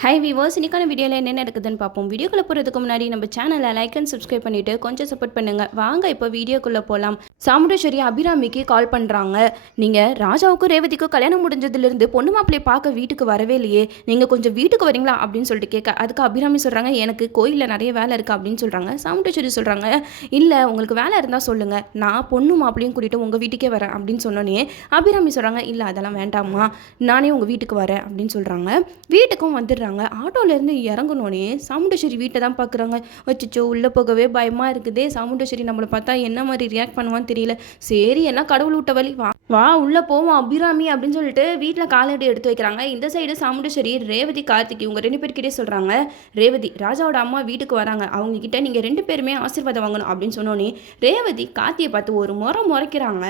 High viewers இன்னைக்கான வீடியோவில் என்ன நடக்குதுன்னு பார்ப்போம். வீடியோக்குள்ளே போகிறதுக்கு முன்னாடி நம்ம சேனலை லைக் அண்ட் சப்ஸ்கிரைப் பண்ணிவிட்டு கொஞ்சம் சப்போர்ட் பண்ணுங்கள் வாங்க இப்போ வீடியோக்குள்ளே போகலாம் சாமுண்டேஸ்வரி அபிராமிக்கு கால் பண்ணுறாங்க நீங்கள் ராஜாவுக்கும் ரேவதிக்கும் கல்யாணம் முடிஞ்சதுலேருந்து பொண்ணு மாப்பிள்ளையை பார்க்க வீட்டுக்கு வரவே இல்லையே. நீங்கள் கொஞ்சம் வீட்டுக்கு வரீங்களா? அப்படின்னு சொல்லிட்டு கேட்க அதுக்கு அபிராமி சொல்கிறாங்க எனக்கு கோயிலில் நிறைய வேலை இருக்குது அப்படின்னு சொல்கிறாங்க சாமுண்டேஸ்வரி சொல்கிறாங்க இல்லை உங்களுக்கு வேலை இருந்தால் சொல்லுங்கள் நான் பொண்ணு மாப்பிள்ளையும் கூட்டிகிட்டு உங்கள் வீட்டுக்கே வரேன். அப்படின்னு சொன்னோன்னே அபிராமி சொல்கிறாங்க இல்லை அதெல்லாம் வேண்டாமா நானே உங்கள் வீட்டுக்கு வரேன். அப்படின்னு சொல்கிறாங்க வீட்டுக்கும் வந்துடுறாங்க. ஆட்டோலேருந்து இறங்குனோடனே சாமுண்டேஸ்வரி வீட்டை தான் பார்க்குறாங்க. வச்சுச்சோ உள்ளே போகவே பயமாக இருக்குதே. சாமுண்டேஸ்வரி நம்மளை பார்த்தா என்ன மாதிரி ரியாக்ட் பண்ணுவான்னு தெரியல. சரி என்ன கடவுள் விட்ட வழி? வா வா உள்ளே போவோம் அபிராமி அப்படின்னு சொல்லிட்டு வீட்டில் காலடி எடுத்து வைக்கிறாங்க. இந்த சைடு சாமுண்டேஸ்வரி ரேவதி கார்த்திக் இவங்க ரெண்டு பேர்கிட்டே சொல்கிறாங்க ரேவதி ராஜாவோட அம்மா வீட்டுக்கு வராங்க. அவங்க கிட்ட நீங்கள் ரெண்டு பேருமே ஆசீர்வாதம் வாங்கணும் அப்படின்னு சொன்னோன்னே ரேவதி கார்த்தியை பார்த்து ஒரு முறை முறைக்கிறாங்க.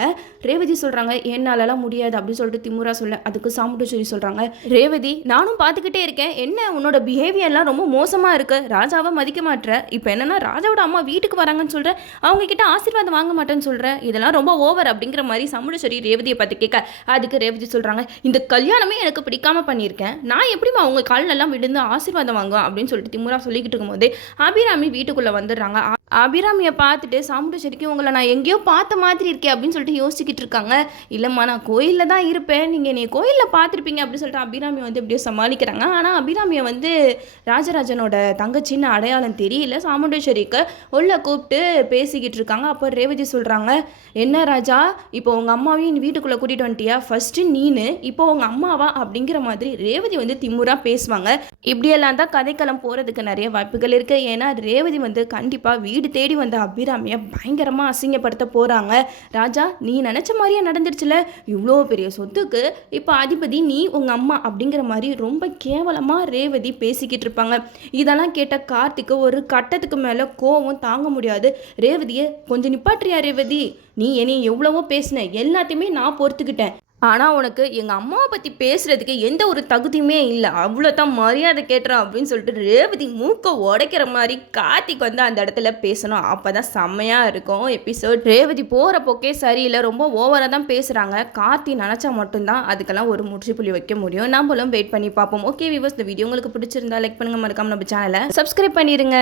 ரேவதி சொல்கிறாங்க என்னாலலாம் முடியாது அப்படின்னு சொல்லிட்டு திமுரா சொல்ல அதுக்கு சாமுண்டேஸ்வரி சொல்கிறாங்க ரேவதி நானும் பார்த்துக்கிட்டே இருக்கேன். என்ன உன்னோட பிஹேவியர்லாம் ரொம்ப மோசமாக இருக்கு? ராஜாவை மதிக்க மாட்ற. இப்போ என்னென்னா ராஜாவோட அம்மா வீட்டுக்கு வராங்கன்னு சொல்கிற அவங்க கிட்ட ஆசீர்வாதம் வாங்க மாட்டேன்னு சொல்கிற இதெல்லாம் ரொம்ப ஓவர் அப்படிங்கிற மாதிரி சாமுண்டேஸ்வரி ரேவதியை பார்த்து கேட்க அதுக்கு ரேவதி சொல்கிறாங்க இந்த கல்யாணமே எனக்கு பிடிக்காம பண்ணியிருக்கேன். நான் எப்படிமா அவங்க கால்லெல்லாம் விழுந்து ஆசீர்வாதம் வாங்குவேன்? அப்படின்னு சொல்லிட்டு திமுறா சொல்லிக்கிட்டு இருக்கும்போது அபிராமி வீட்டுக்குள்ளே வந்துடுறாங்க. அபிராமியை பார்த்துட்டு சாமுண்டேஸ்வரிக்கு உங்களை நான் எங்கேயோ பார்த்த மாதிரி இருக்கேன் அப்படின்னு சொல்லிட்டு யோசிச்சுக்கிட்டு இருக்காங்க. இல்லைம்மா நான் கோயிலில் தான் இருப்பேன். நீங்கள் என்னை கோயிலில் பார்த்துருப்பீங்க அப்படின்னு சொல்லிட்டு அபிராமி வந்து எப்படியோ சமாளிக்கிறாங்க. ஆனால் அபிராமியை வந்து ராஜராஜனோட தங்கச்சின்னு அடையாளம் தெரியல. சாமுண்டேஸ்வரிக்கு உள்ள கூப்பிட்டு பேசிக்கிட்டு இருக்காங்க. அப்போ ரேவதி சொல்கிறாங்க என்ன ராஜா இப்போ உங்கள் அம்மாவையும் வீட்டுக்குள்ளே கூட்டிகிட்டு வந்துட்டியா? ஃபஸ்ட்டு நீனு இப்போ உங்கள் அம்மாவா? அப்படிங்கிற மாதிரி ரேவதி வந்து திமுறாக பேசுவாங்க. இப்படியெல்லாம் தான் கதைக்களம் போகிறதுக்கு நிறைய வாய்ப்புகள் இருக்குது ஏன்னா ரேவதி வந்து கண்டிப்பாக வீடு தேடி வந்த அபிராமியை பயங்கரமாக அசிங்கப்படுத்த போகிறாங்க ராஜா நீ நினச்ச மாதிரியே நடந்துருச்சுல? இவ்வளோ பெரிய சொத்துக்கு இப்போ அதிபதி நீ உங்கள் அம்மா அப்படிங்கிற மாதிரி ரொம்ப கேவலமாக ரேவதி பேசிக்கிட்டு இருப்பாங்க. இதெல்லாம் கேட்ட கார்த்திக்கு ஒரு கட்டத்துக்கு மேலே கோவம் தாங்க முடியாது. ரேவதியை கொஞ்சம் நிப்பாட்டுறியா ரேவதி? நீ என்னை எவ்வளவோ பேசின எல்லாத்தையுமே நான் பொறுத்துக்கிட்டேன். ஆனால் உனக்கு எங்கள் அம்மாவை பற்றி பேசுகிறதுக்கு எந்த ஒரு தகுதியுமே இல்லை. அவ்வளோதான் மரியாதை கேட்டுறான் அப்படின்னு சொல்லிட்டு ரேவதி மூக்கை உடைக்கிற மாதிரி கார்த்திக் வந்து அந்த இடத்துல பேசணும். அப்போ தான் செம்மையாக இருக்கும் எபிசோட் ரேவதி போகிற போக்கே சரியில்லை. ரொம்ப ஓவராக தான் பேசுகிறாங்க கார்த்தி நினச்சா மட்டும்தான் அதுக்கெல்லாம் ஒரு முற்றுப்புள்ளி வைக்க முடியும். நம்மளும் வெயிட் பண்ணி பார்ப்போம். ஓகே விவர்ஸ் இந்த வீடியோ உங்களுக்கு பிடிச்சிருந்தா லைக் பண்ணுங்கள் மறக்காம நம்ம சேனலை சப்ஸ்கிரைப் பண்ணிடுங்க